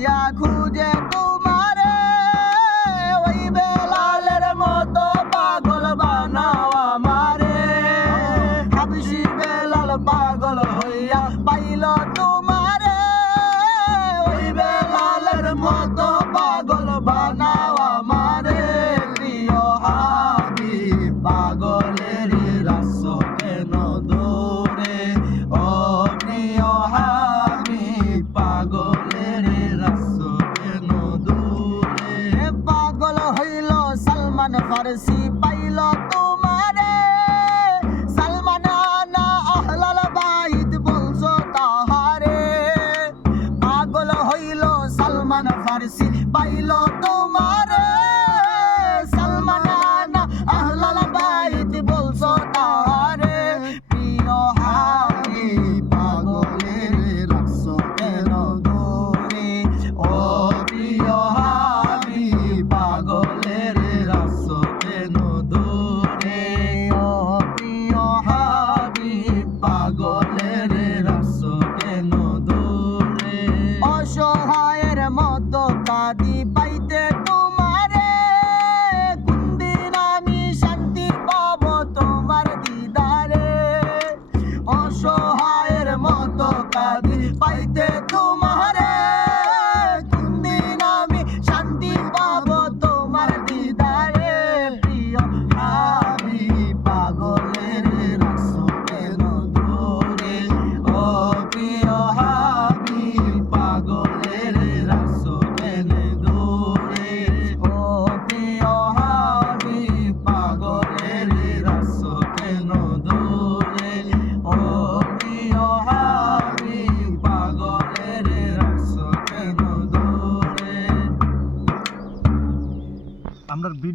Yeah. ফার্সি pile তোমারে। সালমানা না আহলাল বাইদ বলছো তাহারে। পাগল হইল সালমান ফার্সি পাইল ভিডিও